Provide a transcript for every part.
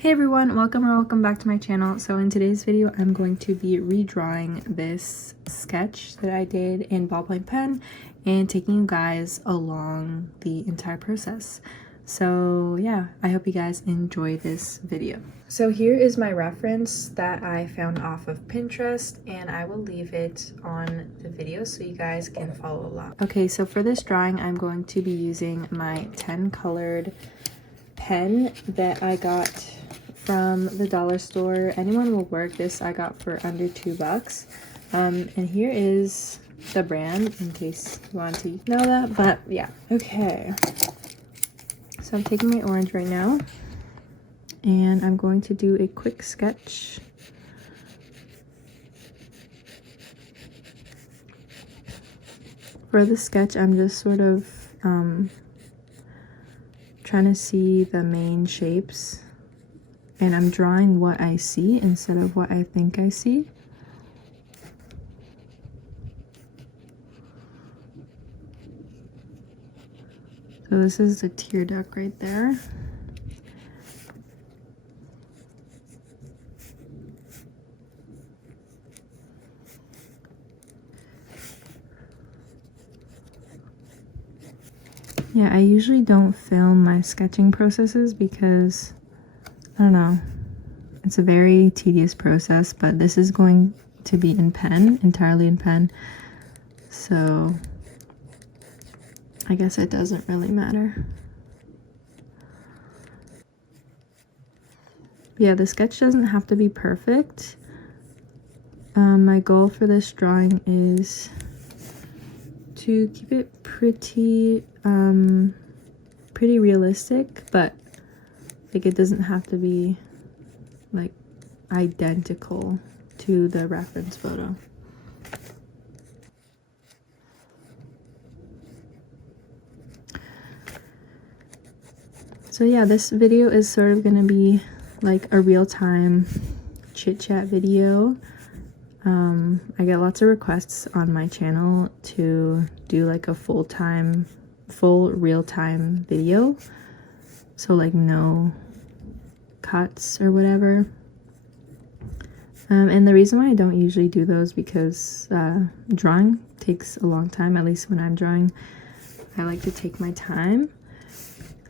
Hey everyone, welcome or welcome back to my channel. So in today's video, I'm going to be redrawing this sketch that I did in ballpoint pen and taking you guys along the entire process. So yeah, I hope you guys enjoy this video. So here is my reference that I found off of Pinterest, and I will leave it on the video so you guys can follow along. Okay, so for this drawing, I'm going to be using my 10 colored pen that I got from the dollar store. Anyone will work. This I got for under $2. And here is the brand in case you want to know that, but yeah. Okay, so I'm taking my orange right now and I'm going to do a quick sketch. For the sketch, I'm just sort of trying to see the main shapes, and I'm drawing what I see instead of what I think I see. So this is the tear duct right there. Yeah, I usually don't film my sketching processes because, I don't know, it's a very tedious process, but this is going to be in pen, entirely in pen, so I guess it doesn't really matter. Yeah, the sketch doesn't have to be perfect. My goal for this drawing is to keep it pretty realistic, but like it doesn't have to be like identical to the reference photo. So yeah, this video is sort of gonna be like a real-time chit-chat video. I get lots of requests on my channel to do like a full real-time video, so like no cuts or whatever. And the reason why I don't usually do those because drawing takes a long time. At least when I'm drawing, I like to take my time.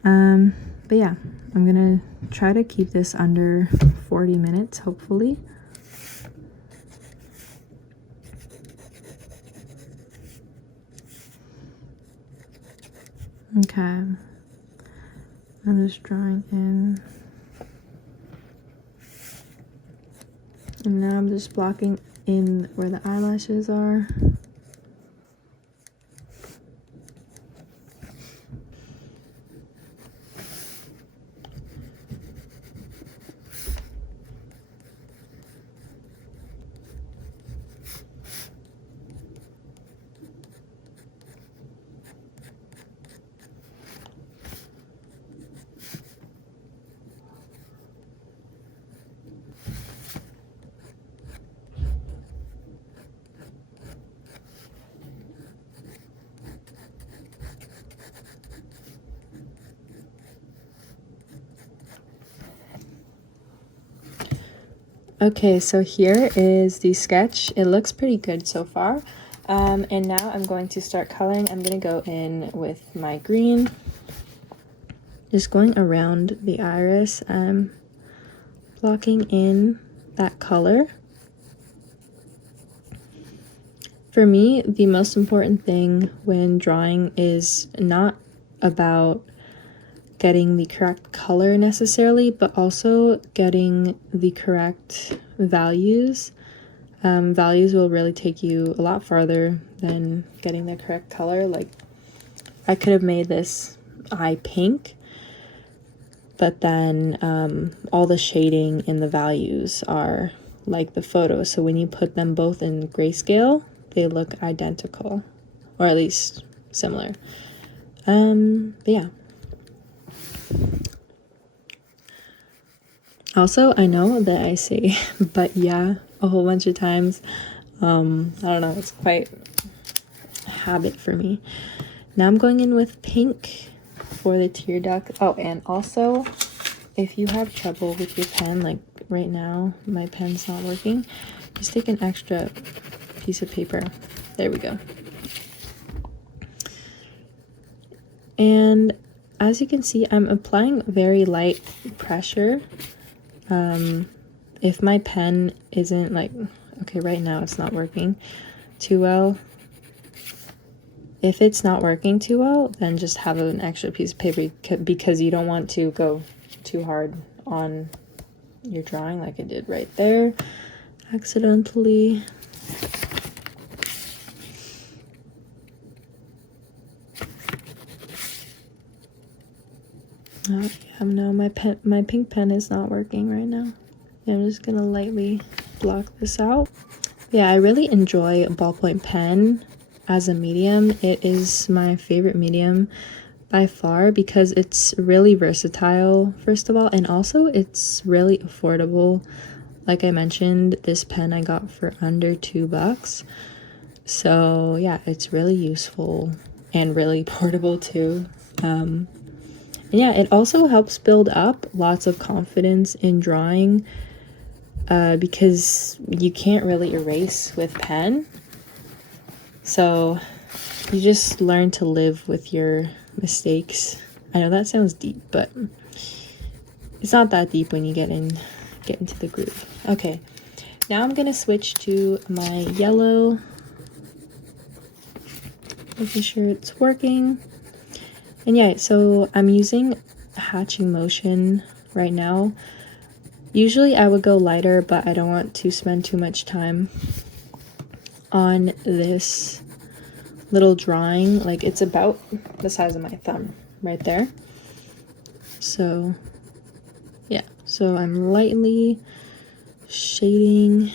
But yeah, I'm gonna try to keep this under 40 minutes, hopefully. Okay, I'm just drawing in, and now I'm just blocking in where the eyelashes are. Okay, so here is the sketch. It looks pretty good so far. And now I'm going to start coloring. I'm going to go in with my green, just going around the iris. I'm blocking in that color. For me, the most important thing when drawing is not about getting the correct color necessarily, but also getting the correct values. Values will really take you a lot farther than getting the correct color. Like, I could have made this eye pink, but then all the shading in the values are like the photo, so when you put them both in grayscale, they look identical, or at least similar. But yeah. Also, I know that I say but yeah a whole bunch of times. I don't know, it's quite a habit for me. Now I'm going in with pink for the tear duct. Oh, and also if you have trouble with your pen, like right now my pen's not working, just take an extra piece of paper. There we go. And as you can see, I'm applying very light pressure. If my pen isn't like, okay, right now it's not working too well. If it's not working too well, then just have an extra piece of paper, because you don't want to go too hard on your drawing like I did right there accidentally. Oh, yeah, no, my pink pen is not working right now. I'm just gonna lightly block this out. Yeah, I really enjoy a ballpoint pen as a medium. It is my favorite medium by far because it's really versatile, first of all, and also it's really affordable. Like I mentioned, this pen I got for under $2. So yeah, it's really useful and really portable too. Yeah, it also helps build up lots of confidence in drawing, because you can't really erase with pen. So you just learn to live with your mistakes. I know that sounds deep, but it's not that deep when you get into the groove. Okay, now I'm gonna switch to my yellow, making sure it's working. And yeah, so I'm using hatching motion right now. Usually I would go lighter, but I don't want to spend too much time on this little drawing. Like, it's about the size of my thumb right there. So yeah, so I'm lightly shading.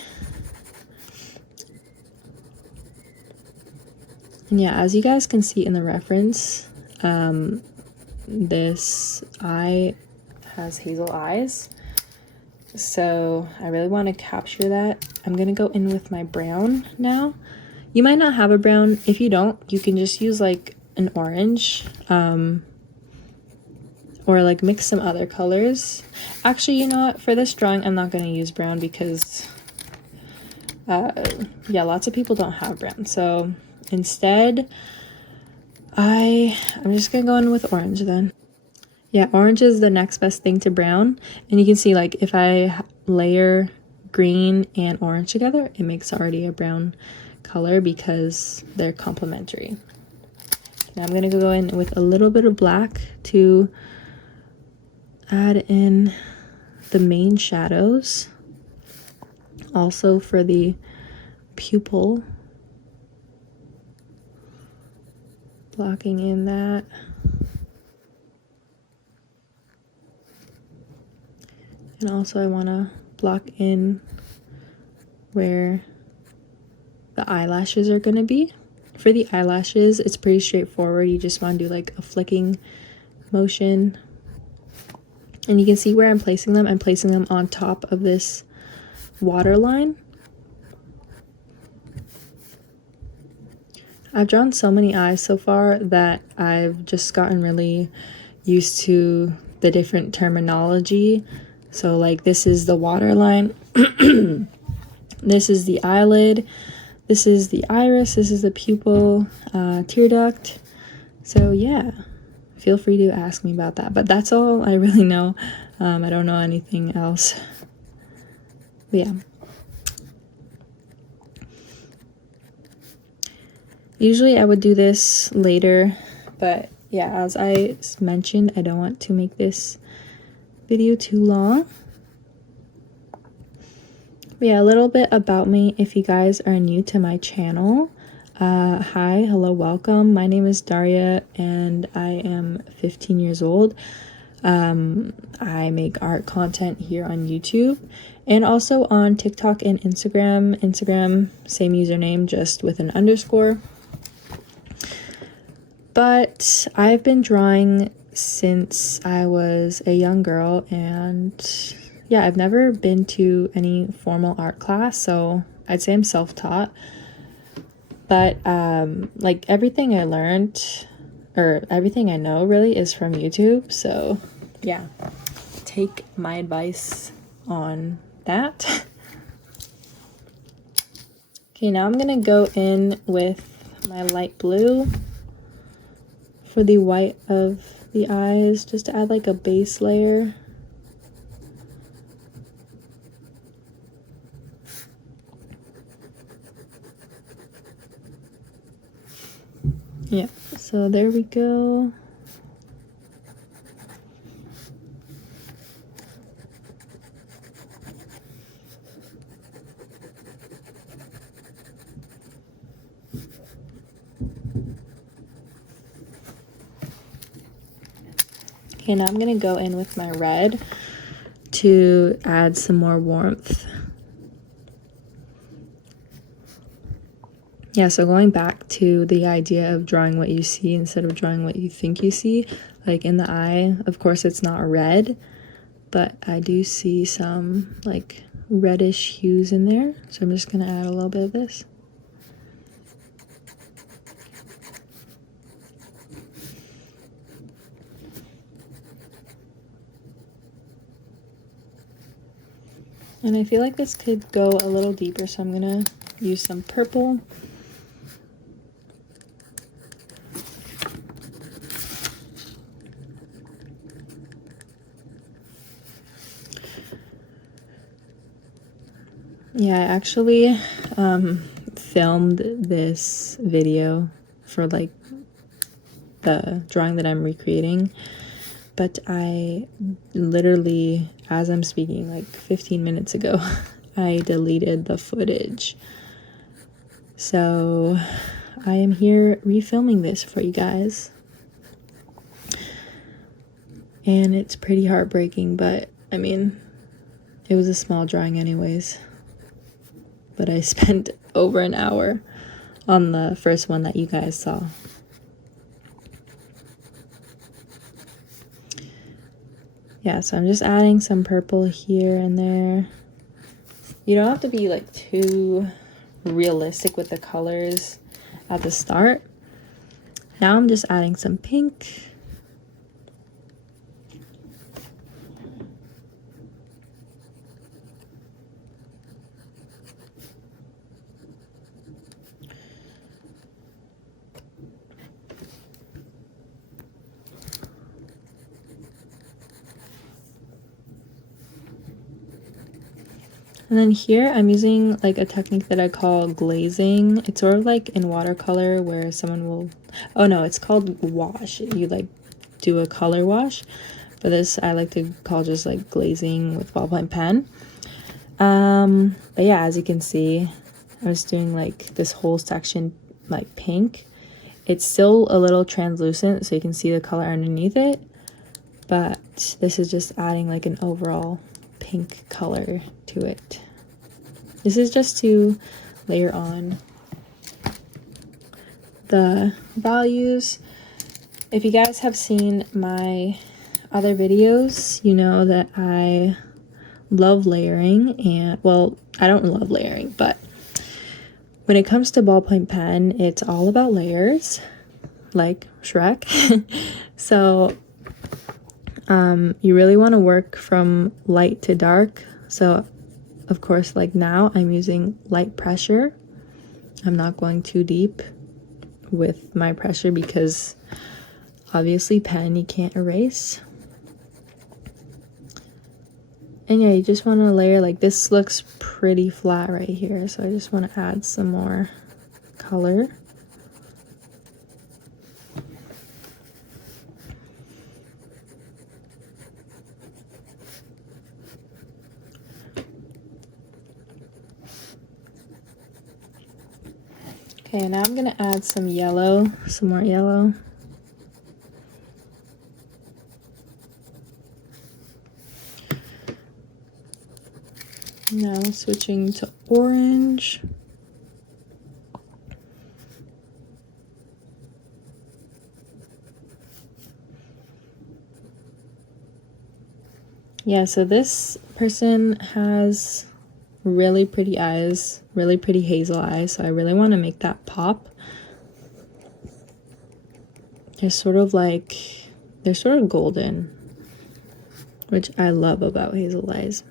And yeah, as you guys can see in the reference, this eye has hazel eyes. So I really want to capture that. I'm gonna go in with my brown now. You might not have a brown. If you don't, you can just use like an orange, or like mix some other colors. Actually, you know what? For this drawing, I'm not gonna use brown because yeah, lots of people don't have brown. So instead, I'm just gonna go in with orange then. Yeah, orange is the next best thing to brown. And you can see, like, if I layer green and orange together, it makes already a brown color because they're complementary. Now I'm gonna go in with a little bit of black to add in the main shadows. Also for the pupil, blocking in that. And also I want to block in where the eyelashes are going to be. For the eyelashes, it's pretty straightforward. You just want to do like a flicking motion. And you can see where I'm placing them. I'm placing them on top of this water line. I've drawn so many eyes so far that I've just gotten really used to the different terminology. So like, this is the water line, this is the eyelid, this is the iris, this is the pupil, tear duct. So yeah, feel free to ask me about that, but that's all I really know. I don't know anything else. But yeah. Usually I would do this later, but yeah, as I mentioned, I don't want to make this video too long. But yeah, a little bit about me if you guys are new to my channel. Hi, hello, welcome. My name is Daria and I am 15 years old. I make art content here on YouTube and also on TikTok and Instagram. Instagram, same username, just with an underscore. But I've been drawing since I was a young girl, and yeah, I've never been to any formal art class, so I'd say I'm self-taught. But like, everything I learned, or everything I know really, is from YouTube. So yeah, take my advice on that. Okay, now I'm gonna go in with my light blue for the white of the eyes, just to add like a base layer. Yeah, so there we go. Okay, now I'm gonna go in with my red to add some more warmth. Yeah, so going back to the idea of drawing what you see instead of drawing what you think you see, like in the eye, of course it's not red, but I do see some like reddish hues in there. So I'm just gonna add a little bit of this. And I feel like this could go a little deeper, so I'm gonna use some purple. Yeah, I actually filmed this video for like the drawing that I'm recreating, but I literally, as I'm speaking, like 15 minutes ago, I deleted the footage. So I am here refilming this for you guys. And it's pretty heartbreaking, but I mean, it was a small drawing anyways. But I spent over an hour on the first one that you guys saw. Yeah, so I'm just adding some purple here and there. You don't have to be like too realistic with the colors at the start. Now I'm just adding some pink. And then here I'm using like a technique that I call glazing. It's sort of like in watercolor where someone will, oh no, it's called wash. You like do a color wash. For this, I like to call just like glazing with ballpoint pen. But yeah, as you can see, I was doing like this whole section like pink. It's still a little translucent, so you can see the color underneath it. But this is just adding like an overall pink color to it. This is just to layer on the values. If you guys have seen my other videos, you know that I love layering, and well, I don't love layering, but when it comes to ballpoint pen, it's all about layers, like Shrek. So you really want to work from light to dark. So of course, like now I'm using light pressure. I'm not going too deep with my pressure because obviously pen you can't erase. And yeah, you just want to layer, like this looks pretty flat right here, so I just want to add some more color. Okay, now I'm gonna add some yellow, some more yellow. Now switching to orange. Yeah, so this person has really pretty eyes, really pretty hazel eyes, so I really want to make that pop. They're sort of golden. which I love about hazel eyes.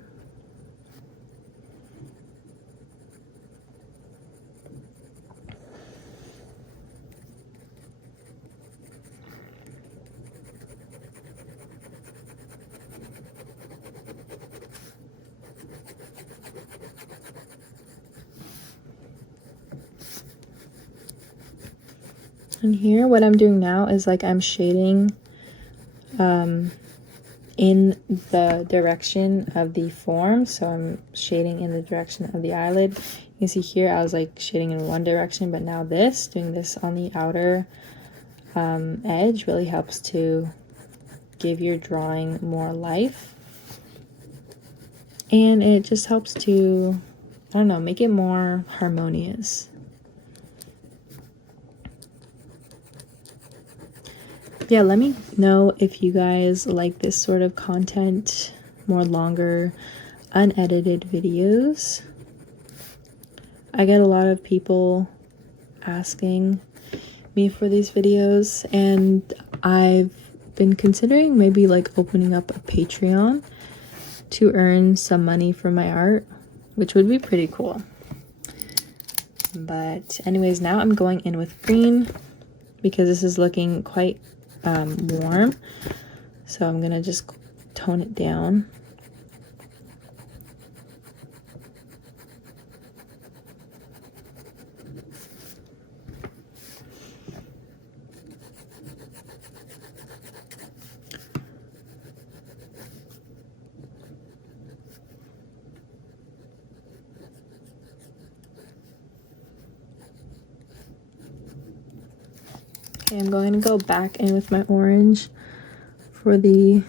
And here what I'm doing now is like I'm shading in the direction of the form. So I'm shading in the direction of the eyelid. You can see here I was like shading in one direction, but now doing this on the outer edge really helps to give your drawing more life. And it just helps to, I don't know, make it more harmonious. Yeah, let me know if you guys like this sort of content, more longer, unedited videos. I get a lot of people asking me for these videos, and I've been considering maybe like opening up a Patreon to earn some money from my art, which would be pretty cool. But anyways, now I'm going in with green because this is looking quite warm, so I'm gonna just tone it down. Okay, I'm going to go back in with my orange for the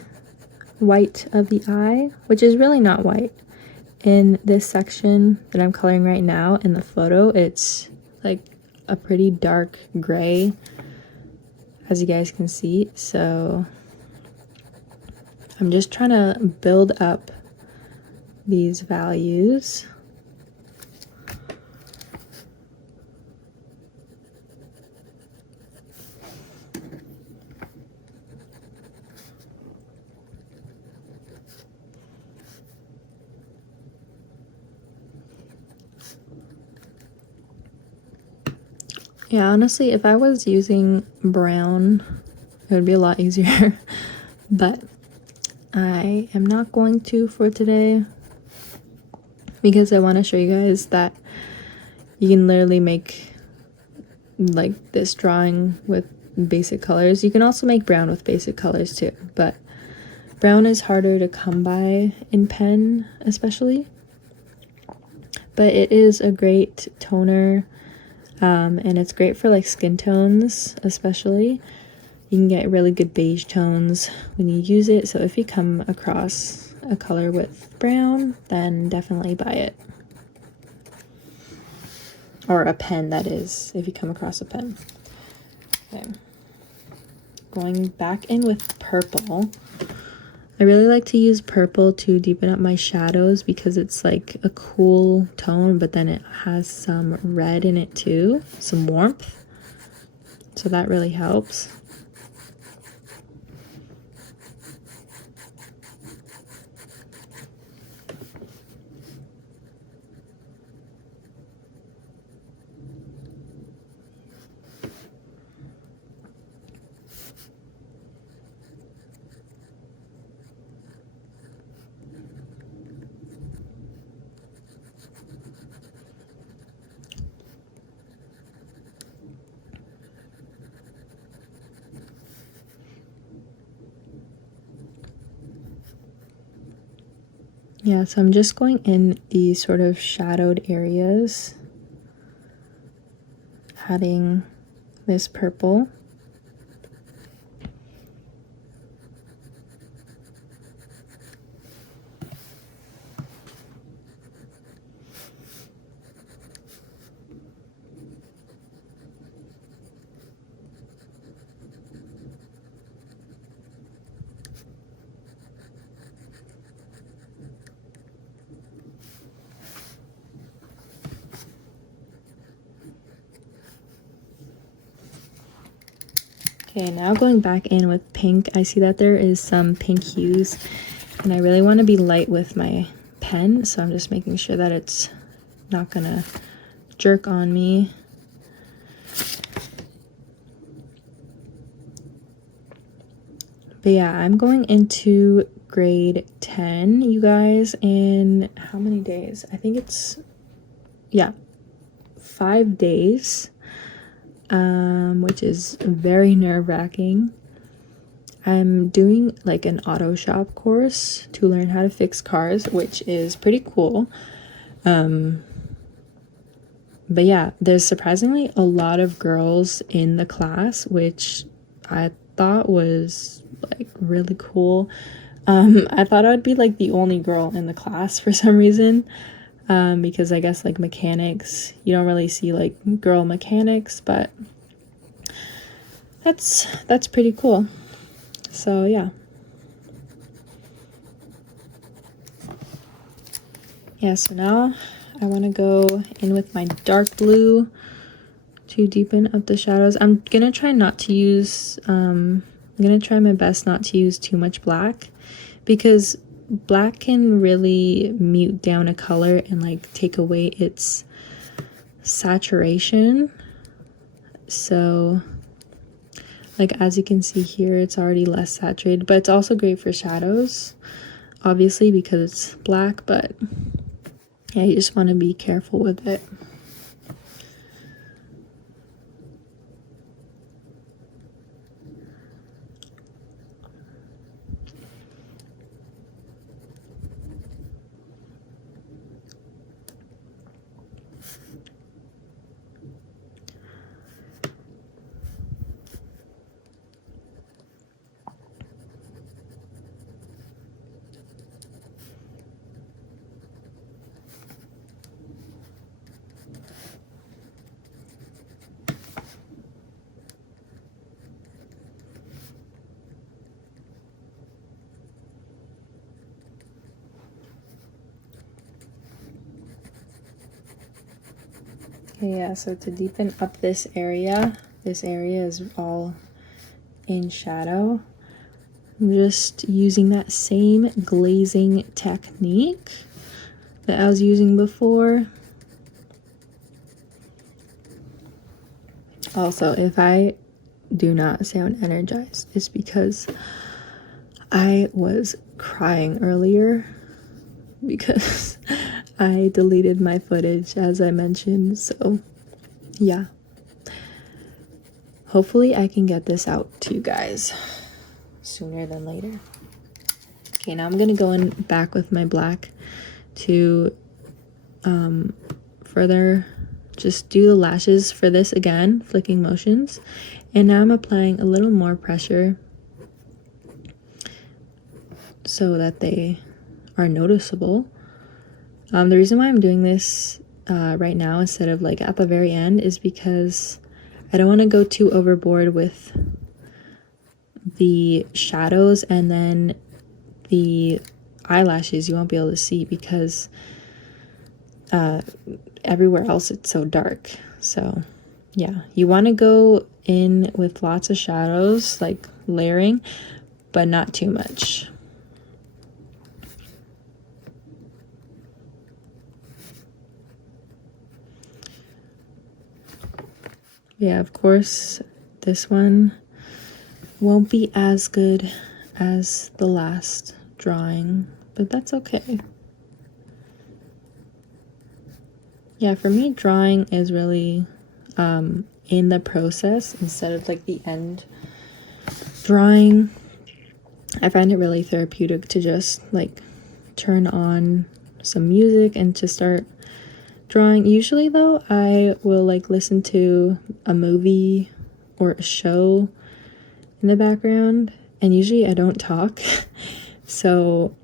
white of the eye, which is really not white. In this section that I'm coloring right now in the photo, it's like a pretty dark gray, as you guys can see. So I'm just trying to build up these values. Yeah, honestly, if I was using brown, it would be a lot easier, but I am not going to for today because I want to show you guys that you can literally make like this drawing with basic colors. You can also make brown with basic colors too, but brown is harder to come by in pen especially, but it is a great toner. And it's great for like skin tones especially. You can get really good beige tones when you use it, so if you come across a color with brown, then definitely buy it. Or a pen, that is, if you come across a pen. Okay. Going back in with purple. I really like to use purple to deepen up my shadows because it's like a cool tone, but then it has some red in it too, some warmth. So that really helps. Yeah, so I'm just going in the sort of shadowed areas, adding this purple. Okay, now going back in with pink, I see that there is some pink hues And I really want to be light with my pen, so I'm just making sure that it's not gonna jerk on me. But yeah, I'm going into grade 10, you guys, in how many days? I think it's, yeah, 5 days, which is very nerve-wracking. I'm doing like an auto shop course to learn how to fix cars, which is pretty cool. But yeah, there's surprisingly a lot of girls in the class, which I thought was like really cool. I thought I would be like the only girl in the class for some reason, because I guess like mechanics, you don't really see like girl mechanics, but that's pretty cool. So yeah. Yeah, so now I want to go in with my dark blue to deepen up the shadows. I'm gonna try not to use, I'm gonna try my best not to use too much black, because black can really mute down a color and like take away its saturation. So like as you can see here, it's already less saturated, but it's also great for shadows, obviously, because it's black. But yeah, you just want to be careful with it. Okay, yeah, so to deepen up this area is all in shadow. I'm just using that same glazing technique that I was using before. Also, if I do not sound energized, it's because I was crying earlier because I deleted my footage, as I mentioned. So yeah, hopefully I can get this out to you guys sooner than later. Okay, now I'm gonna go in back with my black to further just do the lashes for this again, flicking motions. And now I'm applying a little more pressure so that they are noticeable. The reason why I'm doing this right now instead of like at the very end is because I don't want to go too overboard with the shadows, and then the eyelashes you won't be able to see because everywhere else it's so dark. So yeah, you want to go in with lots of shadows, like layering, but not too much. Yeah, of course, this one won't be as good as the last drawing, but that's okay. Yeah, for me, drawing is really in the process instead of like the end drawing. I find it really therapeutic to just like turn on some music and to start drawing. Usually though, I will like listen to a movie or a show in the background, and usually I don't talk. So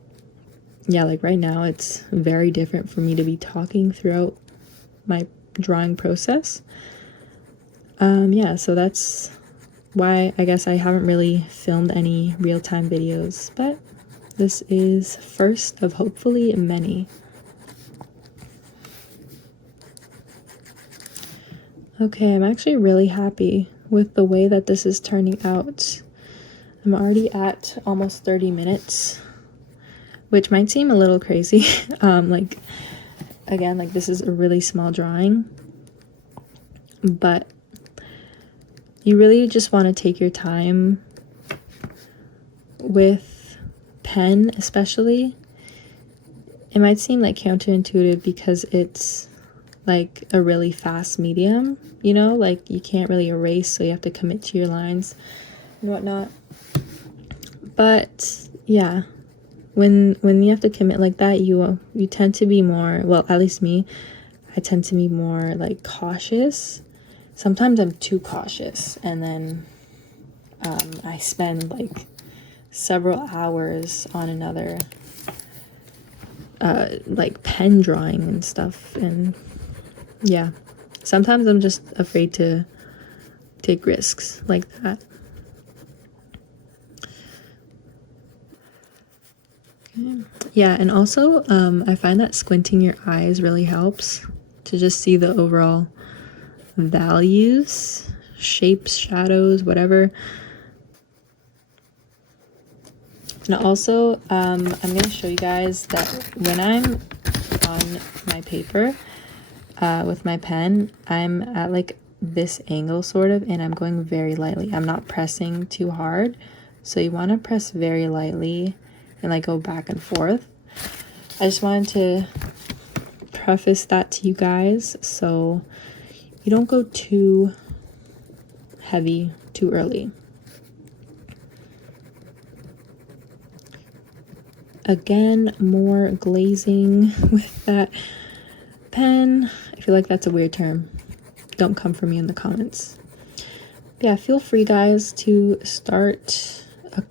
yeah, like right now it's very different for me to be talking throughout my drawing process. Yeah, so that's why I guess I haven't really filmed any real-time videos, but this is first of hopefully many. Okay, I'm actually really happy with the way that this is turning out. I'm already at almost 30 minutes which might seem a little crazy. Like, again, like this is a really small drawing, but you really just want to take your time with pen, especially. It might seem like counterintuitive because it's like a really fast medium, you know, like you can't really erase, so you have to commit to your lines and whatnot. But yeah, when you have to commit like that, you tend to be more, well, at least me, I tend to be more like cautious. Sometimes I'm too cautious, and then I spend like several hours on another like pen drawing and stuff. And yeah, sometimes I'm just afraid to take risks like that. Okay. Yeah, and also I find that squinting your eyes really helps to just see the overall values, shapes, shadows, whatever. And also, I'm going to show you guys that when I'm on my paper with my pen, I'm at like this angle sort of, and I'm going very lightly. I'm not pressing too hard. So you want to press very lightly and like go back and forth. I just wanted to preface that to you guys so you don't go too heavy too early. Again, more glazing with that pen. I feel like that's a weird term. Don't come for me in the comments. Yeah, feel free, guys, to start a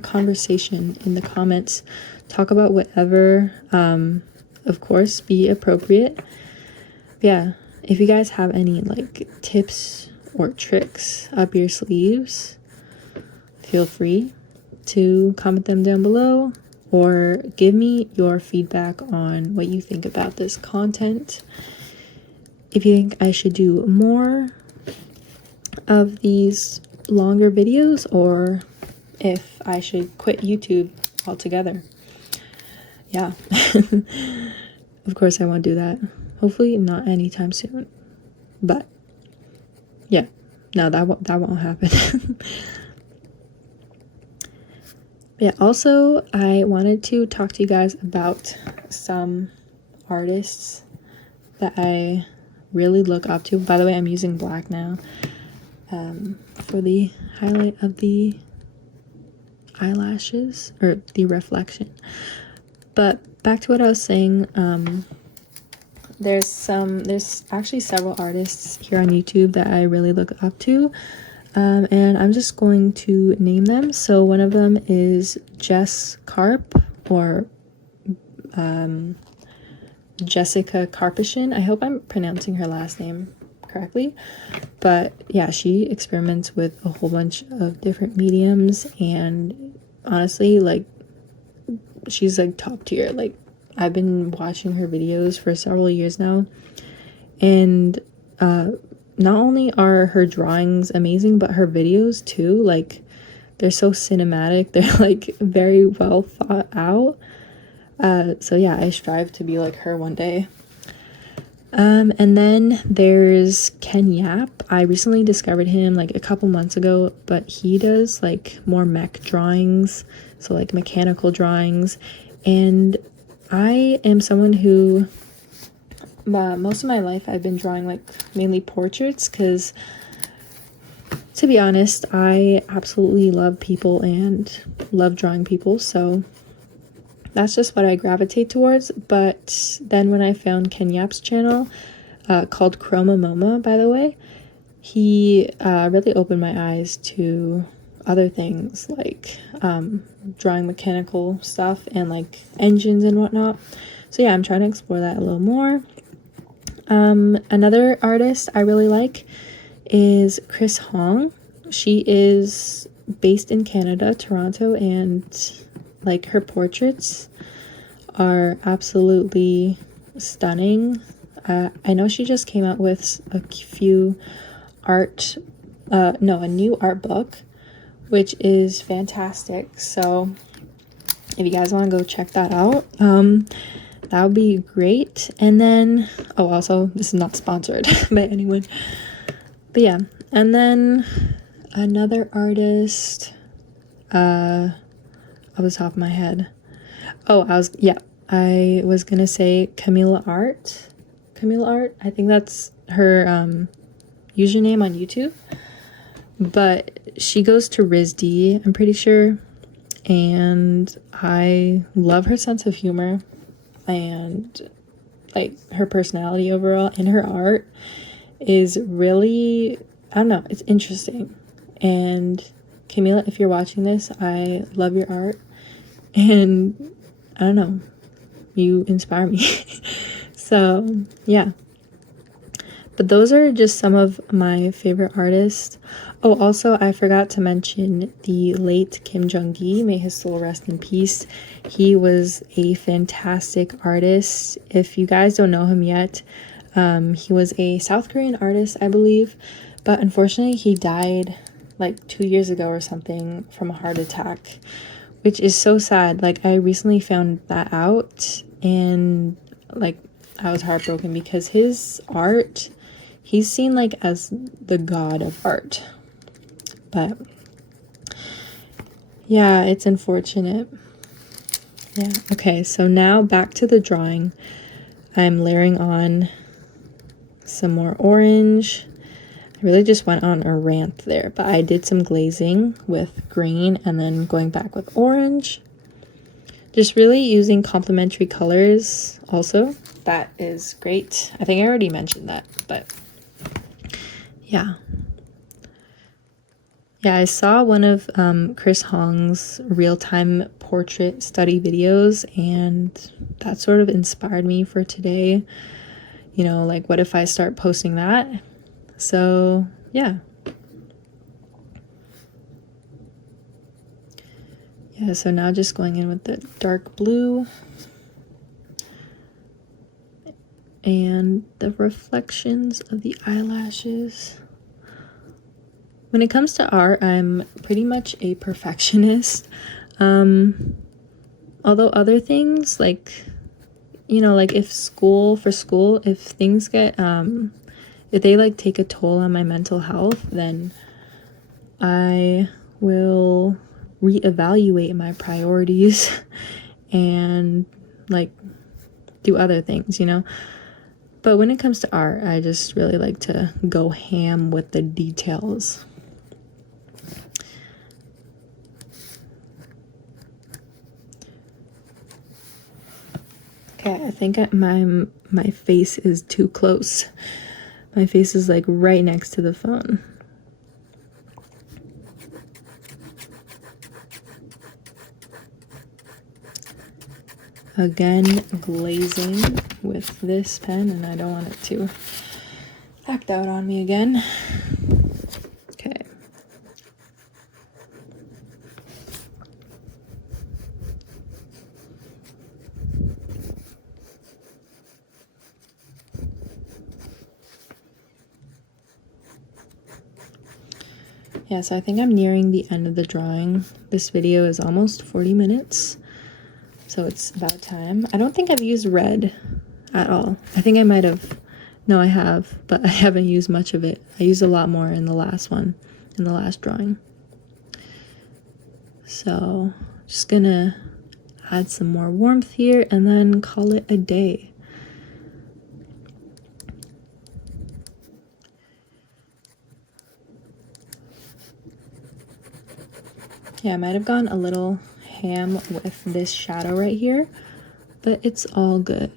conversation in the comments. Talk about whatever, of course, be appropriate. Yeah, if you guys have any like tips or tricks up your sleeves, feel free to comment them down below, or give me your feedback on what you think about this content. If you think I should do more of these longer videos, or if I should quit YouTube altogether. Yeah. Of course I won't do that. Hopefully not anytime soon. But yeah, no, that won't happen. Yeah, also, I wanted to talk to you guys about some artists that I really look up to. By the way, I'm using black now for the highlight of the eyelashes, or the reflection. But back to what I was saying, there's actually several artists here on YouTube that I really look up to. And I'm just going to name them. So one of them is Jess Carp, or Jessica Carpation. I hope I'm pronouncing her last name correctly. But yeah, she experiments with a whole bunch of different mediums, and honestly, like, she's like top tier. Like, I've been watching her videos for several years now, and not only are her drawings amazing, but her videos too, like, they're so cinematic. They're like very well thought out. So yeah, I strive to be like her one day. And then there's Ken Yap. I recently discovered him like a couple months ago, but he does like more mech drawings, so like mechanical drawings. And I am someone who most of my life I've been drawing like mainly portraits, because to be honest, I absolutely love people and love drawing people, so that's just what I gravitate towards. But then when I found Ken Yap's channel, called Chroma Moma, by the way, he really opened my eyes to other things, like drawing mechanical stuff and like engines and whatnot. So yeah, I'm trying to explore that a little more. Another artist I really like is Chris Hong. She is based in Canada, Toronto, and like her portraits are absolutely stunning. I know she just came out with a new art book, which is fantastic. So if you guys want to go check that out, that would be great. And then, oh, also, this is not sponsored by anyone, but yeah. And then another artist, off the top of my head, I was gonna say Camila Art. I think that's her username on YouTube, but she goes to RISD, I'm pretty sure, and I love her sense of humor and like her personality overall, and her art is really, I don't know, it's interesting. And Camila, if you're watching this, I love your art, and I don't know, you inspire me. So yeah, but those are just some of my favorite artists. Oh, also, I forgot to mention the late Kim Jong-gi, may his soul rest in peace. He was a fantastic artist. If you guys don't know him yet, he was a South Korean artist, I believe, but unfortunately he died like 2 years ago or something from a heart attack, which is so sad. Like, I recently found that out, and like, I was heartbroken because his art, he's seen like as the god of art. But yeah, it's unfortunate. Yeah, okay, so now back to the drawing. I'm layering on some more orange. I really just went on a rant there, but I did some glazing with green and then going back with orange. Just really using complementary colors also. That is great. I think I already mentioned that, but yeah. Yeah, I saw one of Chris Hong's real-time portrait study videos, and that sort of inspired me for today. You know, like, what if I start posting that? So yeah. Yeah, so now just going in with the dark blue and the reflections of the eyelashes. When it comes to art, I'm pretty much a perfectionist. Although other things, like, you know, like if things get, if they like take a toll on my mental health, then I will reevaluate my priorities and like do other things, you know. But when it comes to art, I just really like to go ham with the details. Okay, I think my face is too close. My face is like right next to the phone. Again, glazing with this pen, and I don't want it to act out on me again. Okay. Yeah, so I think I'm nearing the end of the drawing. This video is almost 40 minutes. So it's about time. I don't think I've used red at all. I think I might have. No, I have, but I haven't used much of it. I used a lot more in the last one, in the last drawing. So just gonna add some more warmth here and then call it a day. Yeah, I might have gone a little ham with this shadow right here, but it's all good.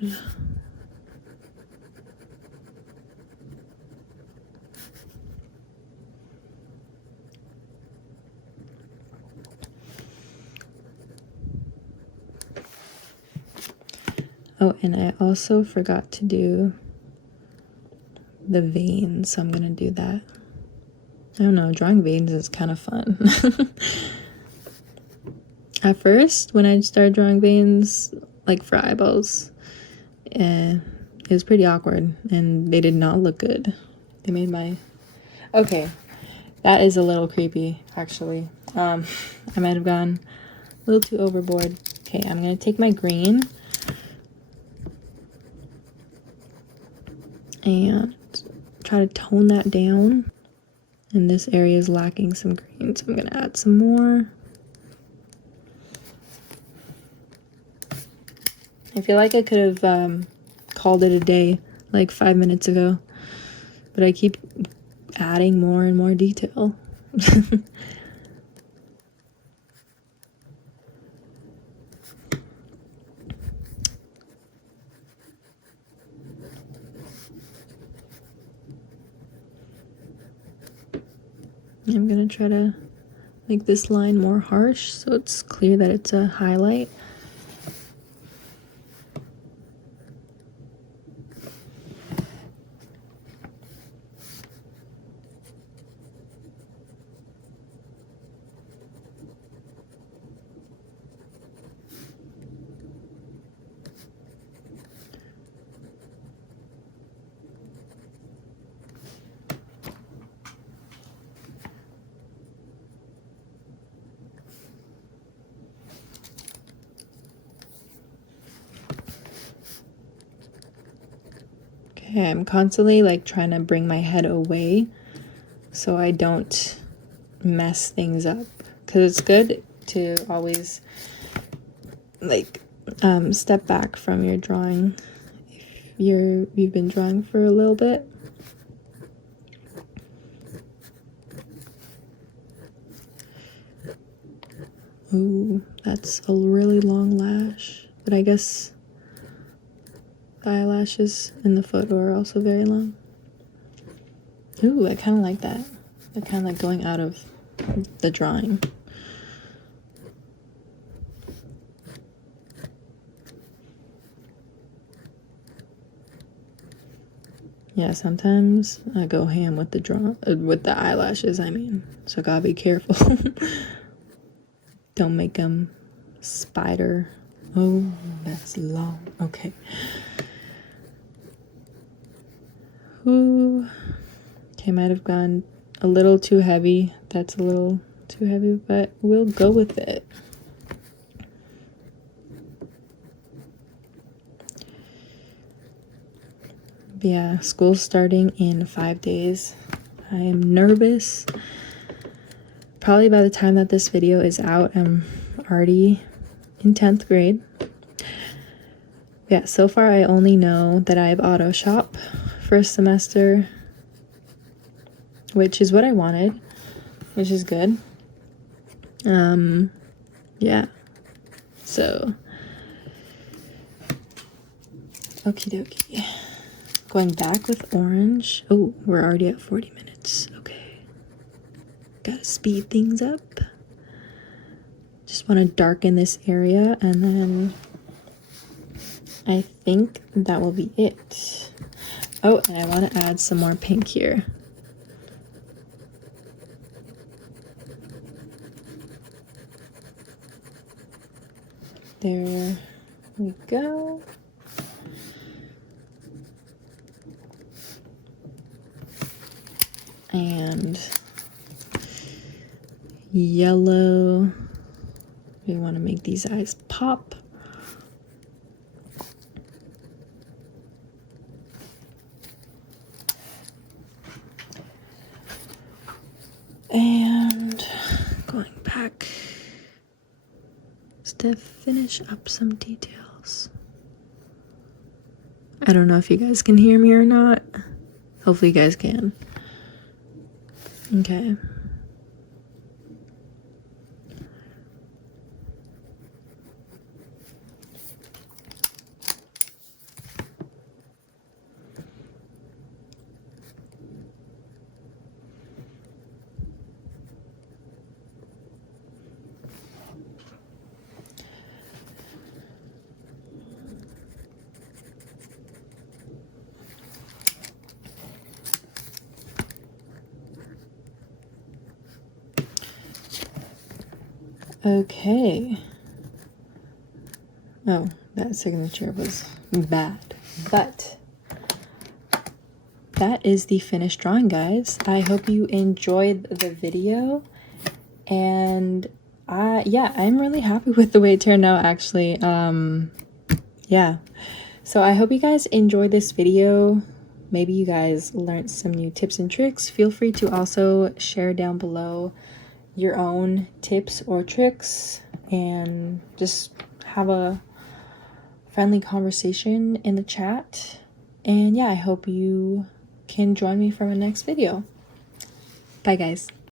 Oh, and I also forgot to do the veins, so I'm gonna do that. I don't know, drawing veins is kind of fun. At first, when I started drawing veins, like for eyeballs, it was pretty awkward, and they did not look good. They made my... Okay, that is a little creepy, actually. I might have gone a little too overboard. Okay, I'm gonna take my green and try to tone that down. And this area is lacking some green, so I'm gonna add some more. I feel like I could have called it a day like 5 minutes ago, but I keep adding more and more detail. I'm gonna try to make this line more harsh so it's clear that it's a highlight. Okay, I'm constantly like trying to bring my head away so I don't mess things up, because it's good to always like step back from your drawing if you've been drawing for a little bit. Ooh, that's a really long lash, but I guess the eyelashes in the photo are also very long. Ooh, I kind of like that. They're kind of like going out of the drawing. Yeah, sometimes I go ham with the eyelashes, I mean. So gotta be careful. Don't make them spider. Oh, that's long. Okay. Ooh. Okay, might have gone a little too heavy. That's a little too heavy, but we'll go with it. Yeah, school's starting in 5 days. I am nervous. Probably by the time that this video is out, I'm already in 10th grade. Yeah, so far I only know that I have auto shop first semester, which is what I wanted, which is good. Yeah, so okie dokie. Going back with orange. Oh, we're already at 40 minutes. Okay, gotta speed things up. Just want to darken this area, and then I think that will be it. Oh, and I want to add some more pink here. There we go. And yellow. We want to make these eyes pop. And going back just to finish up some details. I don't know if you guys can hear me or not. Hopefully you guys can. Okay. Okay. Oh, that signature was bad, but that is the finished drawing, guys. I hope you enjoyed the video, and yeah, I'm really happy with the way it turned out, actually. Yeah, so I hope you guys enjoyed this video. Maybe you guys learned some new tips and tricks. Feel free to also share down below your own tips or tricks and just have a friendly conversation in the chat. And yeah, I hope you can join me for my next video. Bye guys.